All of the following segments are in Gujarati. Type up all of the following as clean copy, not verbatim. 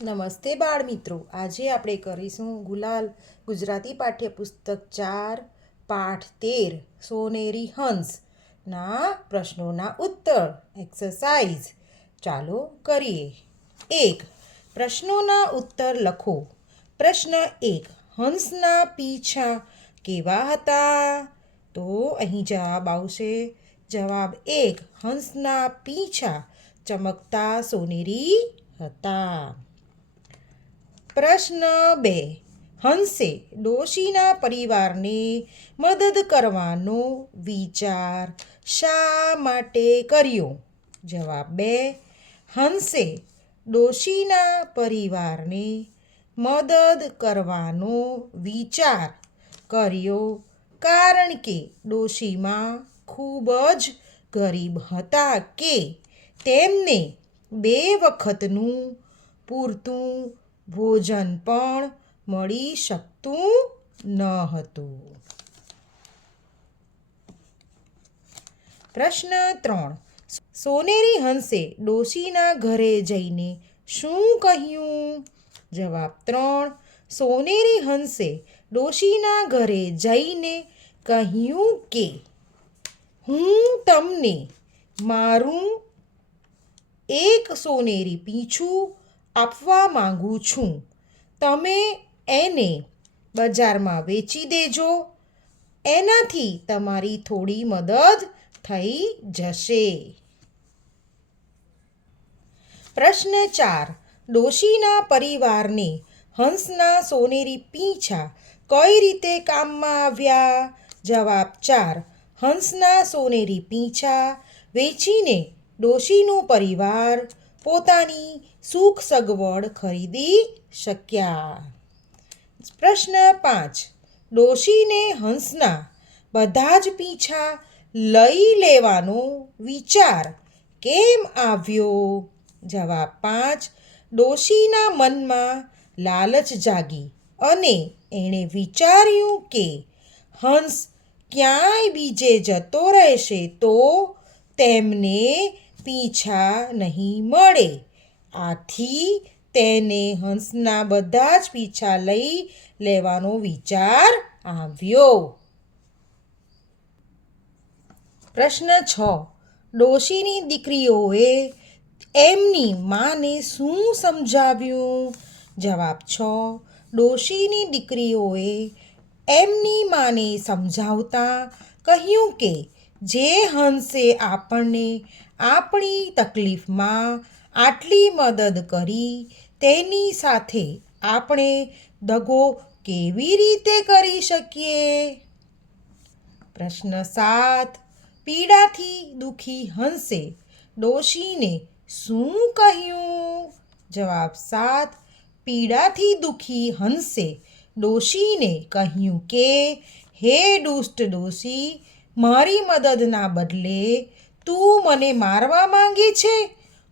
નમસ્તે બાળ મિત્રો. આજે આપણે કરીશું ગુલાલ ગુજરાતી પાઠ્યપુસ્તક 4 પાઠ 13 સોનેરી હંસના પ્રશ્નોના ઉત્તર એક્સરસાઇઝ. ચાલો કરીએ. 1. પ્રશ્નોના ઉત્તર લખો. પ્રશ્ન 1. હંસના પીંછા કેવા હતા? તો અહીં જવાબ આવશે. જવાબ 1. હંસના પીંછા ચમકતા સોનેરી હતા. પ્રશ્ન 2. હંસે ડોશીના પરિવારને મદદ કરવાનો વિચાર શા માટે કર્યો? જવાબ 2. હંસે ડોશીના પરિવારને મદદ કરવાનો વિચાર કર્યો કારણ કે ડોશીમાં ખૂબ જ ગરીબ હતા કે તેમને 2 વખતનું પૂરતું ભોજન પણ મળી શકતું ન હતું. પ્રશ્ન 3. સોનેરી હંસે ડોશીના ઘરે જઈને શું કહ્યું? જવાબ 3. સોનેરી હંસે ડોશીના ઘરે જઈને કહ્યું કે હું તમને મારું એક સોનેરી પીંછું આપવા માંગુ છું. તમે એને બજારમાં વેચી દેજો. એનાથી તમારી થોડી મદદ થઈ જશે. પ્રશ્ન 4. ડોશીના પરિવારને હંસના સોનેરી પીંછા કઈ રીતે કામમાં આવ્યા? જવાબ 4. હંસના સોનેરી પીંછા વેચીને ડોશીનો પરિવાર પોતાની સુખ સગવડ ખરીદી શક્યા. પ્રશ્ન 5. ડોશીને હંસના બધા જ પીંછા લઈ લેવાનો વિચાર કેમ આવ્યો? જવાબ 5. ડોશીના મનમાં લાલચ જાગી અને એણે વિચાર્યું કે હંસ ક્યાંય બીજે જતો રહેશે તો તેમને પીંછા નહીં મળે. આથી તેને હંસના બધા જ પીંછા લઈ લેવાનો વિચાર આવ્યો. પ્રશ્ન 6. ડોશીની દીકરીઓએ એમની માને શું સમજાવ્યું? જવાબ 6. ડોશીની દીકરીઓએ એમની માને સમજાવતા કહ્યું કે જે હંસે આપણને આપણી તકલીફમાં આટલી મદદ કરી તેની સાથે આપણે દગો કેવી રીતે કરી શકીએ? પ્રશ્ન 7. પીડાથી દુઃખી હંસે ડોશીને શું કહ્યું? જવાબ 7. પીડાથી દુઃખી હંસે ડોશીને કહ્યું કે હે દુષ્ટ ડોશી, મારી મદદના બદલે તું મને મારવા માંગે છે.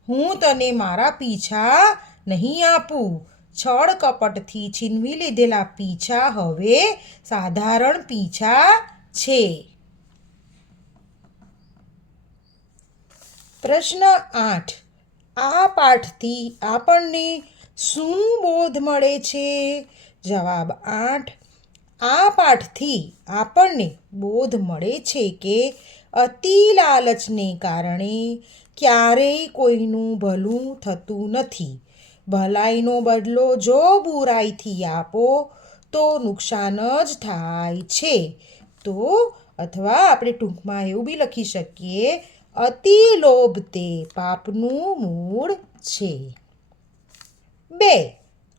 હું તને મારા પીંછા નહીં આપું. છળ કપટથી છીનવી લીધેલા પીંછા હવે સાધારણ પીંછા છે. પ્રશ્ન 8. આ પાઠથી આપણને શું બોધ મળે છે? જવાબ 8. આ પાઠથી આપણને બોધ મળે છે કે અતિ લાલચને કારણે ક્યારેય કોઈનું ભલું થતું નથી. ભલાઈનો બદલો જો બુરાઈથી આપો તો નુકસાન જ થાય છે. તો અથવા આપણે ટૂંકમાં એવું બી લખી શકીએ, અતિ લોભ તે પાપનું મૂળ છે. 2.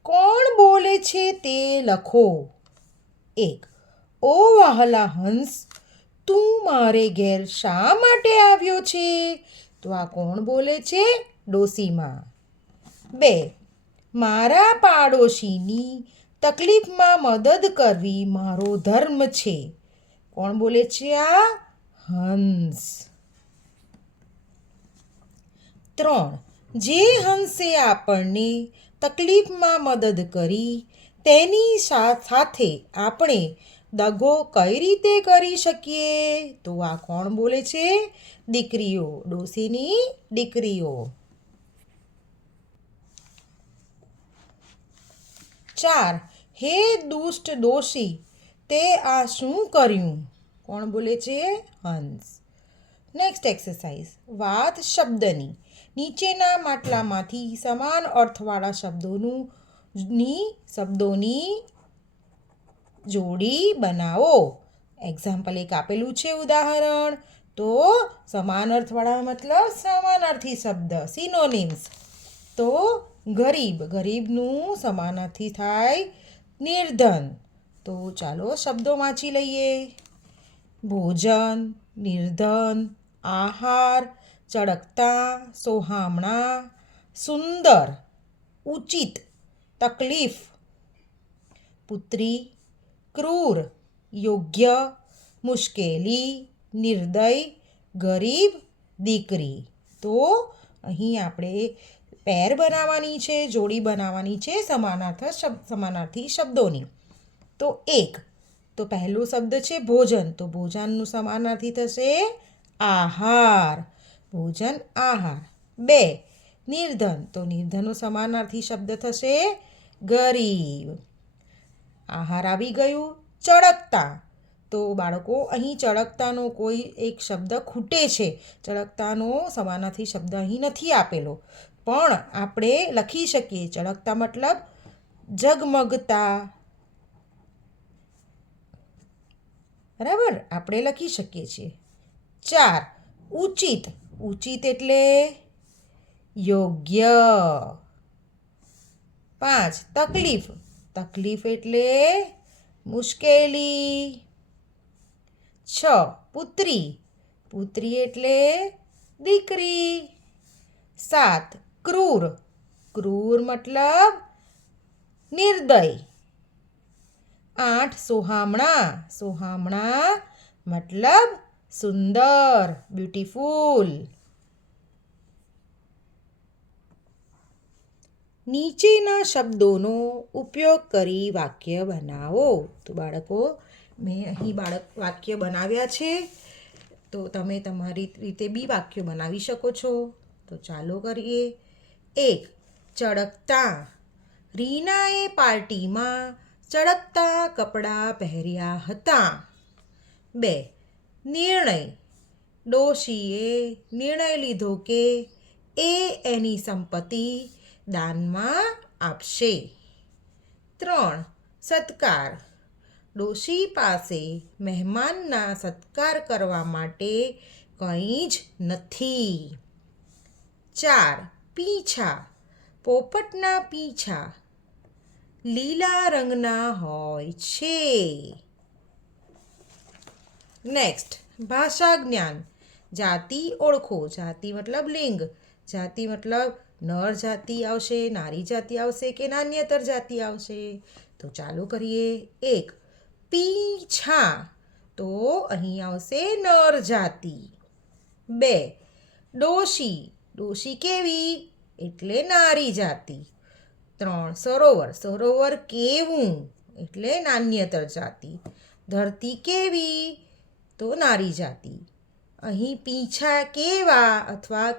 કોણ બોલે છે તે લખો. 1. ઓ વહાલા હંસ, તું મારે ઘેર શા માટે આવ્યો છે? તો આ કોણ બોલે છે? ડોશીમાં. 2. મારા પાડોશીની તકલીફમાં મદદ કરવી મારો ધર્મ છે. કોણ બોલે છે આ? હંસ. 3. જે હંસે આપણને તકલીફમાં મદદ કરી તેની સાથે આપણે દગો કઈ રીતે કરી શકીએ? તો આ કોણ બોલે છે? દીકરીઓ, ડોશીની દીકરીઓ. 4 હે દુષ્ટ દોષી તે આ શું કર્યું? કોણ બોલે છે? હંસ. નેક્સ્ટ એક્સરસાઇઝ વાત શબ્દની. નીચેના માટલામાંથી સમાન અર્થવાળા શબ્દોની જોડી બનાવો. એક્ઝામ્પલ એક આપેલું છે ઉદાહરણ. તો સમાન અર્થવાળા મતલબ સમાનાર્થી શબ્દ સિનોનિમ્સ. તો ગરીબનું સમાનાર્થી થાય નિર્ધન. તો ચાલો શબ્દો વાંચી લઈએ. ભોજન, નિર્ધન, આહાર, ચળકતા, સોહામણા, સુંદર, ઉચિત, તકલીફ, પુત્રી, ક્રૂર, યોગ્ય, મુશ્કેલી, નિર્દય, ગરીબ, દીકરી. તો અહીં આપણે પેર બનાવવાની છે, જોડી બનાવવાની છે સમાનાર્થી શબ્દોની. તો તો પહેલો શબ્દ છે ભોજન. તો ભોજનનું સમાનાર્થી થશે આહાર. ભોજન આહાર. 2 નિર્ધન. તો નિર્ધનનો સમાનાર્થી શબ્દ થશે ગરીબ. આહાર આવી ગયું. ચળકતા. તો બાળકો અહીં ચળકતાનો કોઈ એક શબ્દ ખૂટે છે. ચળકતાનો સમાનાર્થી શબ્દ અહીં નથી આપેલો, પણ આપણે લખી શકીએ. ચળકતા મતલબ ઝગમગતા. બરાબર, આપણે લખી શકીએ છીએ. 4 ઉચિત. ઉચિત એટલે યોગ્ય. 5 તકલીફ. તકલીફ એટલે મુશ્કેલી. 6 પુત્રી. પુત્રી એટલે દીકરી. 7 ક્રૂર. ક્રૂર મતલબ નિર્દય. 8 સોહામણા. સોહામણા મતલબ સુંદર, બ્યુટીફુલ. નીચેના શબ્દોનો ઉપયોગ કરી વાક્ય બનાવો. તો બાળકો મેં અહીં વાક્ય બનાવ્યા છે. તો તમે તમારી રીતે બી વાક્યો બનાવી શકો છો. તો ચાલો કરીએ. 1 ચળકતા. રીનાએ પાર્ટીમાં ચળકતા કપડાં પહેર્યા હતા. 2 નિર્ણય. ડોશીએ નિર્ણય લીધો કે એ એની સંપત્તિ દાનમાં આપશે. 3 સત્કાર. ડોશી પાસે મહેમાનના સત્કાર કરવા માટે કંઈ જ નથી. 4 પીંછા. પોપટના પીંછા લીલા રંગના હોય છે. નેક્સ્ટ ભાષા જ્ઞાન. જાતિ ઓળખો. જાતિ મતલબ લિંગ. જાતિ મતલબ નર જાતિ આવશે, નારી જાતિ આવશે કે નાન્યતર જાતિ આવશે. તો ચાલુ કરીએ. 1 પીંછા. તો અહીં આવશે નર જાતિ. 2 ડોશી. ડોશી કેવી એટલે નારી જાતિ. 3 સરોવર. સરોવર કેવું એટલે નાન્યતર જાતિ. ધરતી કેવી તો નારી જાતિ. અહીં પીંછા કેવા અથવા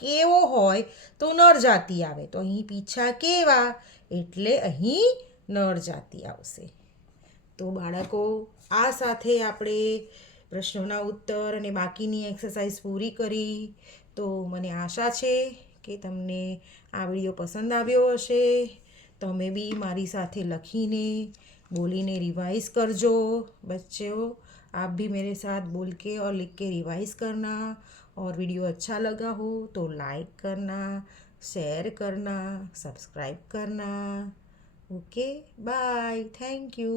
કેવો હોય તો નર જાતિ આવે. તો અહીં પીંછા કેવા એટલે અહીં નર જાતિ આવશે. તો બાળકો આ સાથે આપણે પ્રશ્નોના ઉત્તર અને બાકીની એક્સરસાઇઝ પૂરી કરી. તો મને આશા છે કે તમને આ વિડીયો પસંદ આવ્યો હશે. તમે બી મારી સાથે લખીને बोलीने रिवाइज करजो बच्चों. आप भी मेरे साथ बोल के और लिख के रिवाइज करना. और वीडियो अच्छा लगा हो तो लाइक करना, शेयर करना, सब्सक्राइब करना. Okay, bye, thank you.